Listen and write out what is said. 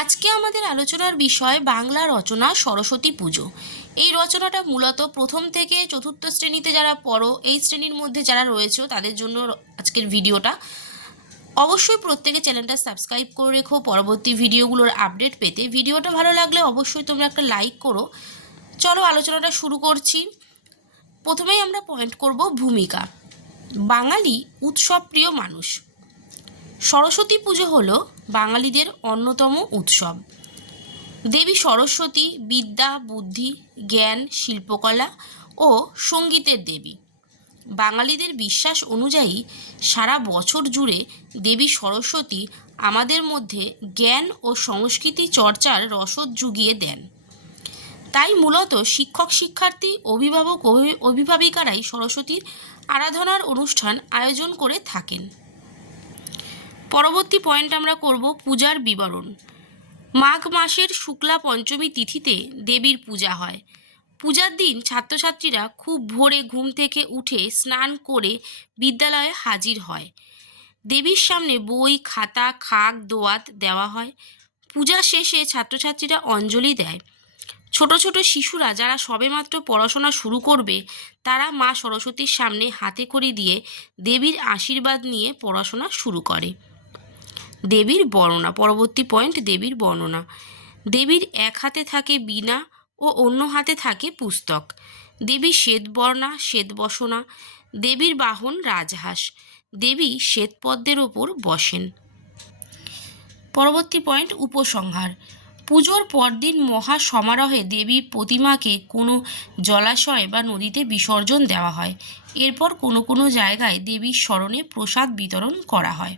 আজকে আমাদের আলোচনার বিষয় বাংলা রচনা সরস্বতী পুজো। এই রচনাটা মূলত প্রথম থেকে চতুর্থ শ্রেণীতে যারা পড়ো, এই শ্রেণির মধ্যে যারা রয়েছে, তাদের জন্য আজকের ভিডিওটা। অবশ্যই প্রত্যেকে চ্যানেলটা সাবস্ক্রাইব করে রেখো। পরবর্তী ভিডিওগুলোর আপডেট পেতে ভিডিওটা ভালো লাগলে অবশ্যই তোমরা একটা লাইক করো। চলো আলোচনাটা শুরু করছি। প্রথমেই আমরা পয়েন্ট করব ভূমিকা। বাঙালি উৎসবপ্রিয় মানুষ। সরস্বতী পুজো হল বাঙালিদের অন্যতম উৎসব। দেবী সরস্বতী, বিদ্যা, বুদ্ধি, জ্ঞান, শিল্পকলা ও সঙ্গীতের দেবী। বাঙালিদের বিশ্বাস অনুযায়ী সারা বছর জুড়ে দেবী সরস্বতী আমাদের মধ্যে জ্ঞান ও সংস্কৃতি চর্চার রসদ জুগিয়ে দেন। তাই মূলত শিক্ষক, শিক্ষার্থী, অভিভাবক অভিভাবিকারাই সরস্বতীর আরাধনার অনুষ্ঠান আয়োজন করে থাকেন। পরবর্তী পয়েন্ট আমরা করব পূজার বিবরণ। মাঘ মাসের শুক্লা পঞ্চমী তিথিতে দেবীর পূজা হয়। পূজার দিন ছাত্রছাত্রীরা খুব ভোরে ঘুম থেকে উঠে স্নান করে বিদ্যালয়ে হাজির হয়। দেবীর সামনে বই, খাতা খাক দোয়াত দেওয়া হয়। পূজা শেষে ছাত্রছাত্রীরা অঞ্জলি দেয়। ছোট ছোট শিশুরা যারা সবেমাত্র পড়াশোনা শুরু করবে, তারা মা সরস্বতীর সামনে হাতে করি দিয়ে দেবীর আশীর্বাদ নিয়ে পড়াশোনা শুরু করে। দেবীর বর্ণনা, পরবর্তী পয়েন্ট দেবীর বর্ণনা। দেবীর এক হাতে থাকে বীণা ও অন্য হাতে থাকে পুস্তক। দেবী শ্বেতবর্ণা, শ্বেতবসনা, দেবীর বাহন রাজহাঁস। দেবী শ্বেতপদ্মের ওপর বসেন। পরবর্তী পয়েন্ট উপসংহার। পুজোর পরদিন মহা সমারোহে দেবীর প্রতিমাকে কোনো জলাশয় বা নদীতে বিসর্জন দেওয়া হয়। এরপর কোনো কোনো জায়গায় দেবীর স্মরণে প্রসাদ বিতরণ করা হয়।